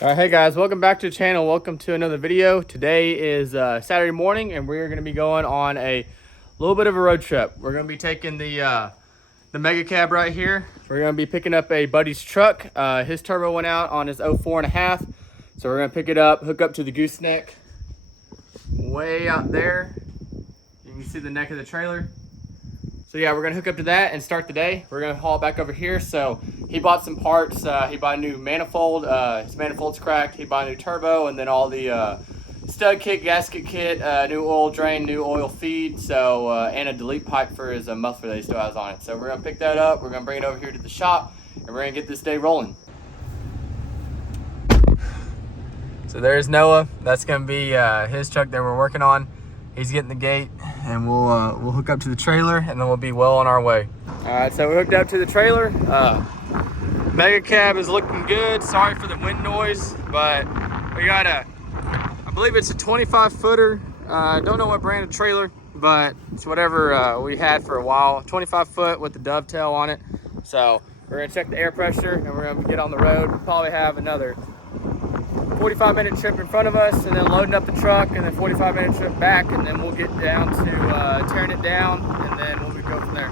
All right, hey guys, welcome back to the channel. Welcome to another video. Today is Saturday morning, and we're going to be going on a little bit of a road trip. We're going to be taking the mega cab right here. We're going to be picking up a buddy's truck. His turbo went out on his 04.5, so we're going to pick it up, hook up to the gooseneck way out there. You can see the neck of the trailer. So yeah, we're gonna hook up to that and start the day. We're gonna haul it back over here. So he bought some parts. He bought a new manifold. His manifold's cracked. He bought a new turbo, and then all the stud kit, gasket kit, new oil drain, new oil feed, so and a delete pipe for his muffler that he still has on it. So we're gonna pick that up. We're gonna bring it over here to the shop, and we're gonna get this day rolling. So there's Noah. That's gonna be his truck that we're working on. He's getting the gate, and we'll hook up to the trailer, and then we'll be well on our way. All right, so we hooked up to the trailer. Mega cab is looking good. Sorry for the wind noise, but we got I believe it's a 25 footer. Don't know what brand of trailer, but it's whatever we had for a while. 25 foot with the dovetail on it. So we're gonna check the air pressure, and we're gonna get on the road. We'll probably have another 45-minute trip in front of us, and then loading up the truck, and then 45-minute trip back, and then we'll get down to tearing it down, and then we'll go from there.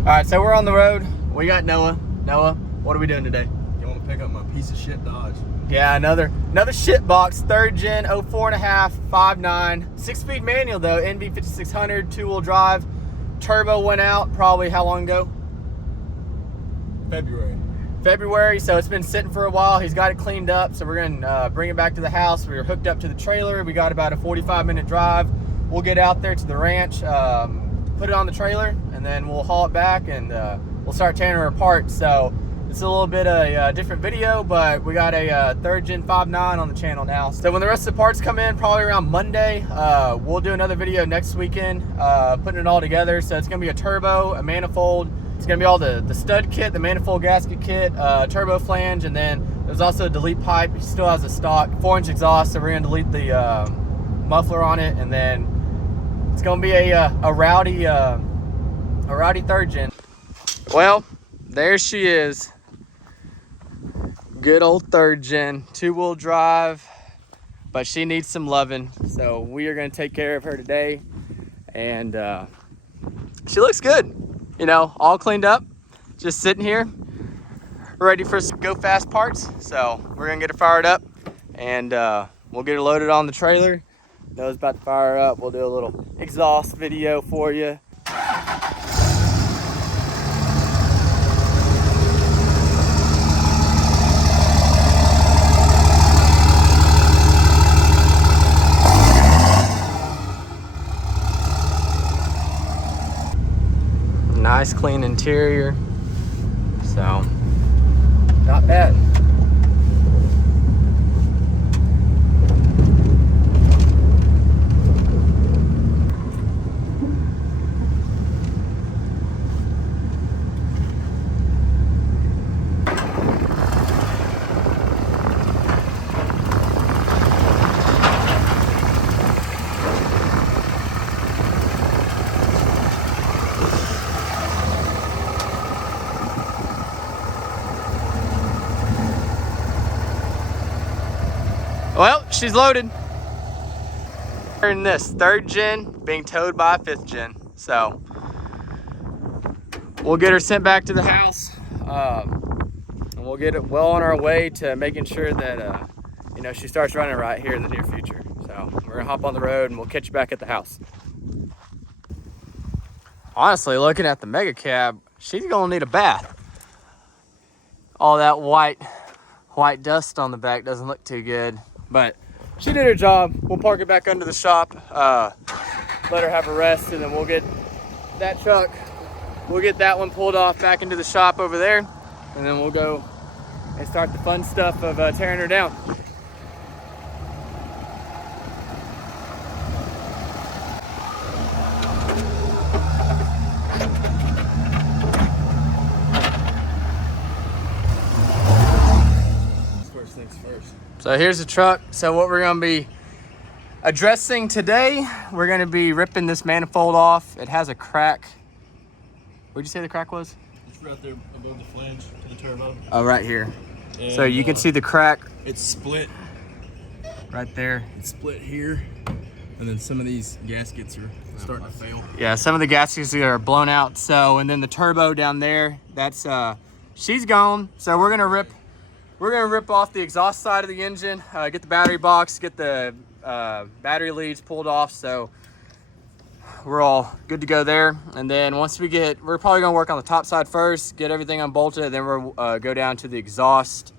All right, so we're on the road. We got Noah. Noah, what are we doing today? You want to pick up my piece of shit Dodge? Yeah, another shit box, 3rd gen, 04.5, 5.9, 6-speed manual though, NV 5600, 2-wheel drive. Turbo went out probably how long ago? February, so it's been sitting for a while. He's got it cleaned up, so we're gonna bring it back to the house. We were hooked up to the trailer. We got about a 45-minute drive. We'll get out there to the ranch, put it on the trailer, and then we'll haul it back, and we'll start tearing her apart. So it's a little bit of a different video, but we got a 3rd gen 5.9 on the channel now. So when the rest of the parts come in, probably around Monday, we'll do another video next weekend, putting it all together. So it's gonna be a turbo, a manifold. It's gonna be all the stud kit, the manifold gasket kit, turbo flange, and then there's also a delete pipe. He still has a stock 4-inch exhaust, so we're gonna delete the muffler on it, and then it's gonna be a rowdy 3rd gen. Well, there she is. Good old 3rd gen, 2-wheel drive, but she needs some loving. So we are gonna take care of her today, and she looks good. You know, all cleaned up, just sitting here, ready for some go fast parts. So we're gonna get her fired up, and we'll get her loaded on the trailer. Noah's about to fire her up. We'll do a little exhaust video for you. Nice clean interior, so not bad. Well, she's loaded. In this 3rd gen being towed by a 5th gen. So we'll get her sent back to the house, and we'll get it well on our way to making sure that you know, she starts running right here in the near future. So we're gonna hop on the road, and we'll catch you back at the house. Honestly, looking at the mega cab, she's gonna need a bath. All that white dust on the back doesn't look too good. But she did her job. We'll park it back under the shop, let her have a rest, and then we'll get that truck, we'll get that one pulled off back into the shop over there, and then we'll go and start the fun stuff of tearing her down. So here's the truck. So what we're gonna be addressing today, we're gonna be ripping this manifold off. It has a crack. Where'd you say the crack was? It's right there above the flange to the turbo. Oh, right here. And, so you can see the crack it's split right there. It's split here, and then some of these gaskets are starting to fail. Yeah, some of the gaskets are blown out. So, and then the turbo down there, that's she's gone. So we're gonna rip off the exhaust side of the engine, get the battery box, get the battery leads pulled off. So we're all good to go there. And then once we're probably gonna work on the top side first, get everything unbolted, then we'll go down to the exhaust.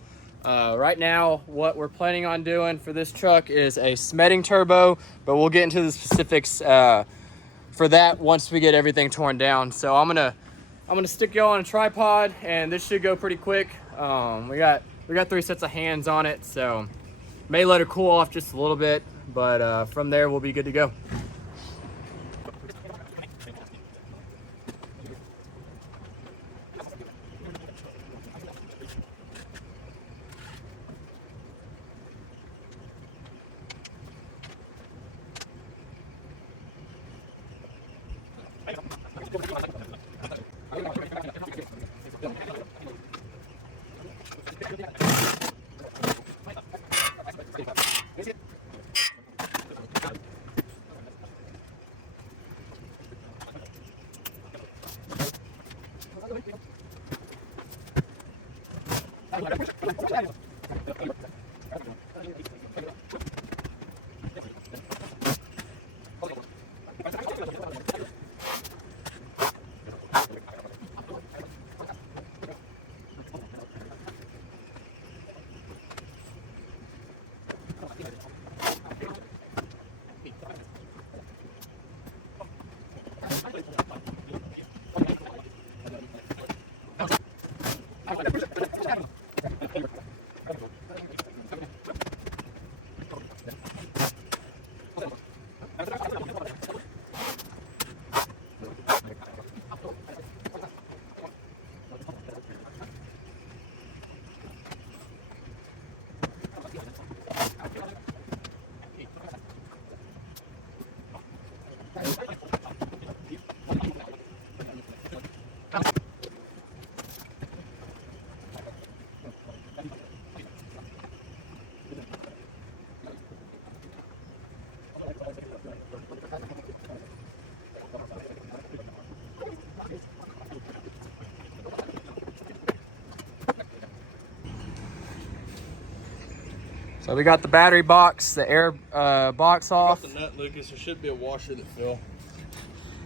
Right now, what we're planning on doing for this truck is a Schmeding turbo, but we'll get into the specifics for that once we get everything torn down. So I'm gonna stick y'all on a tripod, and this should go pretty quick. We got 3 sets of hands on it, so may let it cool off just a little bit, but from there we'll be good to go. So we got the battery box, the air box off. Got the nut, Lucas. There should be a washer that fell.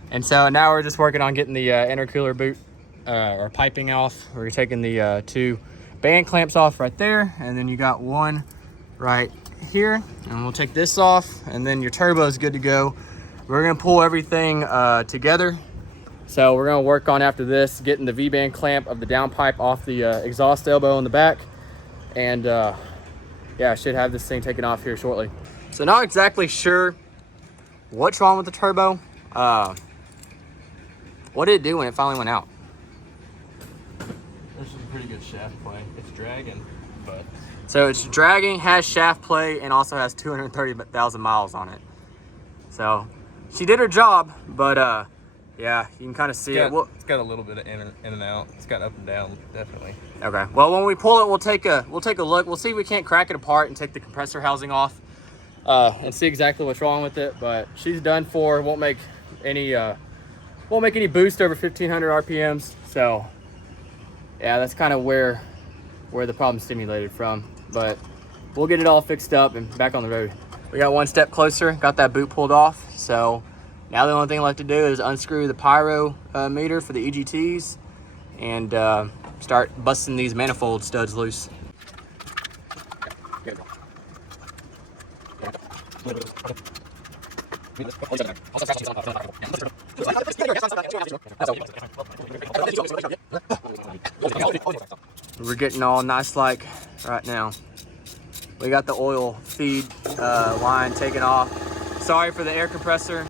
And so now we're just working on getting the intercooler boot or piping off. We're taking the 2 band clamps off right there, and then you got one right here. And we'll take this off, and then your turbo is good to go. We're gonna pull everything together. So we're gonna work on after this, getting the V-band clamp of the downpipe off the exhaust elbow in the back. And yeah, I should have this thing taken off here shortly. So not exactly sure what's wrong with the turbo. What did it do when it finally went out? There's some pretty good shaft play. It's dragging, but... So it's dragging, has shaft play, and also has 230,000 miles on it. So she did her job, but yeah, you can kind of see it. It's got a little bit of in and out. It's got up and down, definitely. Okay. Well, when we pull it, we'll take a look. We'll see if we can't crack it apart and take the compressor housing off, and see exactly what's wrong with it. But she's done for. Won't make any boost over 1,500 RPMs. So yeah, that's kind of where the problem stimulated from. But we'll get it all fixed up and back on the road. We got one step closer. Got that boot pulled off. So now the only thing left to do is unscrew the pyro meter for the EGTs and start busting these manifold studs loose. We're getting all nice like right now. We got the oil feed line taken off. Sorry for the air compressor.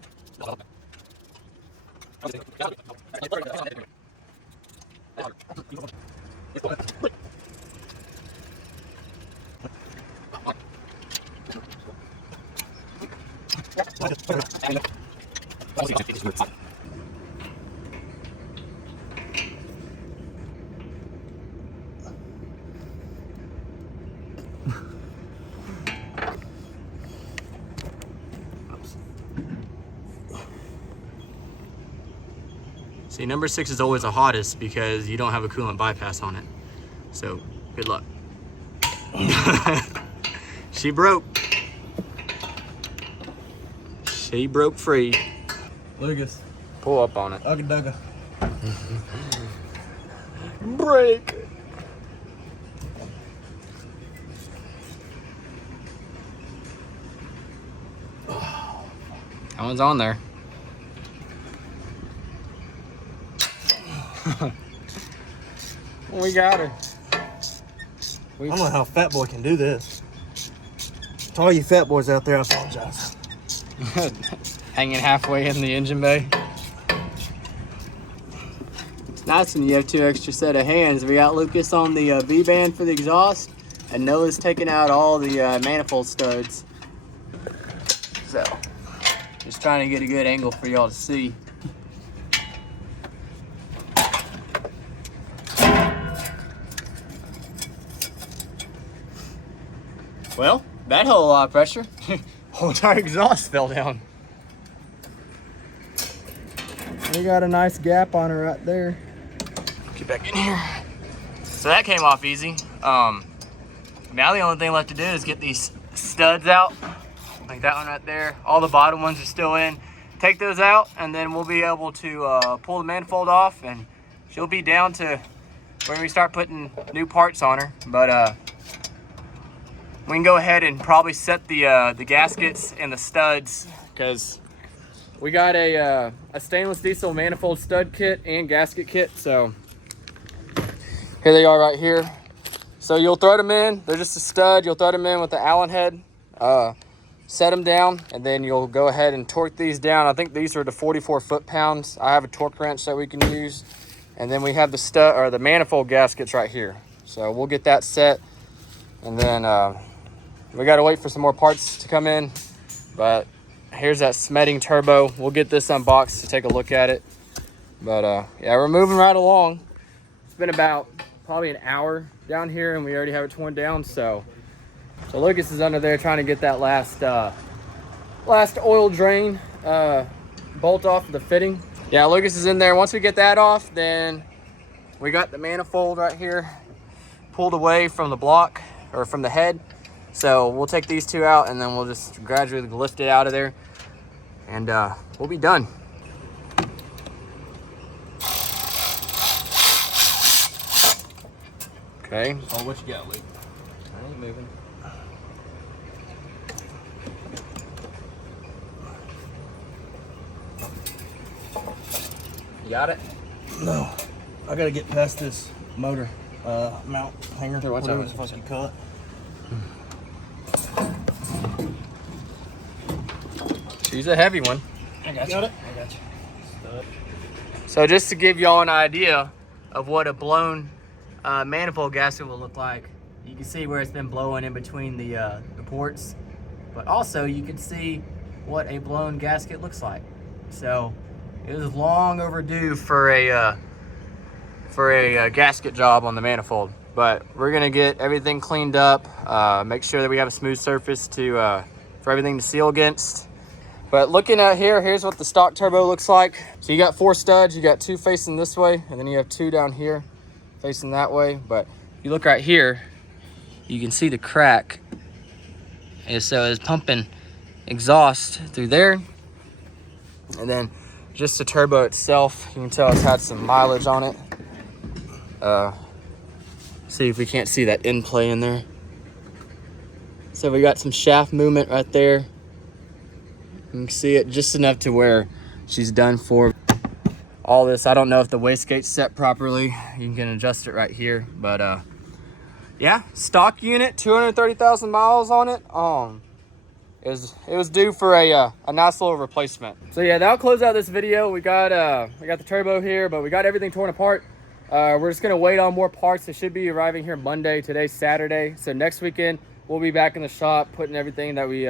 See, number 6 is always the hottest because you don't have a coolant bypass on it. So, good luck. She broke. She broke free. Lucas. Pull up on it. Ugga dugga. Break. That one's on there. We got her. I don't know how Fat Boy can do this. To all you fat boys out there, I apologize. Hanging halfway in the engine bay. It's nice when you have 2 extra set of hands. We got Lucas on the V-band for the exhaust, and Noah's taking out all the manifold studs. So, just trying to get a good angle for y'all to see. Well, that held a lot of pressure. Whole entire exhaust fell down. We got a nice gap on her right there. Get back in here. So that came off easy. Now the only thing left to do is get these studs out. Like that one right there. All the bottom ones are still in. Take those out, and then we'll be able to pull the manifold off, and she'll be down to when we start putting new parts on her. But we can go ahead and probably set the gaskets and the studs, because we got a stainless diesel manifold stud kit and gasket kit. So here they are right here. So you'll throw them in. They're just a stud. You'll throw them in with the Allen head. Set them down, and then you'll go ahead and torque these down. I think these are the 44 foot-pounds. I have a torque wrench that we can use. And then we have the stud or the manifold gaskets right here. So we'll get that set, and then we got to wait for some more parts to come in. But here's that Schmeding turbo. We'll get this unboxed to take a look at it. But yeah, we're moving right along. It's been about probably an hour down here, and we already have it torn down. So Lucas is under there trying to get that last oil drain bolt off the fitting. Yeah, Lucas is in there. Once we get that off, then we got the manifold right here pulled away from the block or from the head. So we'll take these 2 out, and then we'll just gradually lift it out of there, and we'll be done. Okay. Oh, what you got, Luke? I ain't moving. You got it? No. I gotta get past this motor mount hanger. Here, watch out. Whatever it's supposed to be cut. She's a heavy one. I got you. Got it? I got you. So just to give y'all an idea of what a blown manifold gasket will look like, you can see where it's been blowing in between the ports, but also you can see what a blown gasket looks like. So it was long overdue for a gasket job on the manifold, but we're gonna get everything cleaned up, make sure that we have a smooth surface for everything to seal against. But looking at here's what the stock turbo looks like. So you got 4 studs, you got 2 facing this way, and then you have 2 down here facing that way. But if you look right here, you can see the crack. And so it's pumping exhaust through there. And then just the turbo itself, you can tell it's had some mileage on it. See if we can't see that in play in there. So we got some shaft movement right there. You can see it just enough to where she's done for all this. I don't know if the wastegate's set properly. You can adjust it right here. But yeah, stock unit, 230,000 miles on it. It was due for a nice little replacement. So yeah, that'll close out this video. We got the turbo here, but we got everything torn apart. We're just gonna wait on more parts. They should be arriving here Monday. Today's Saturday, so next weekend we'll be back in the shop putting everything that we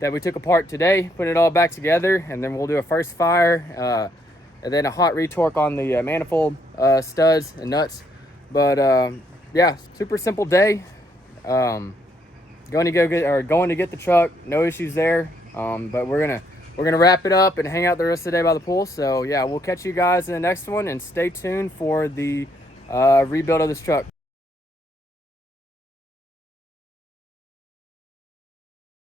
that we took apart today, putting it all back together, and then we'll do a first fire and then a hot retorque on the manifold studs and nuts. But yeah, super simple day. Going to get the truck, no issues there. But we're we're gonna wrap it up and hang out the rest of the day by the pool. So yeah, we'll catch you guys in the next one, and stay tuned for the rebuild of this truck.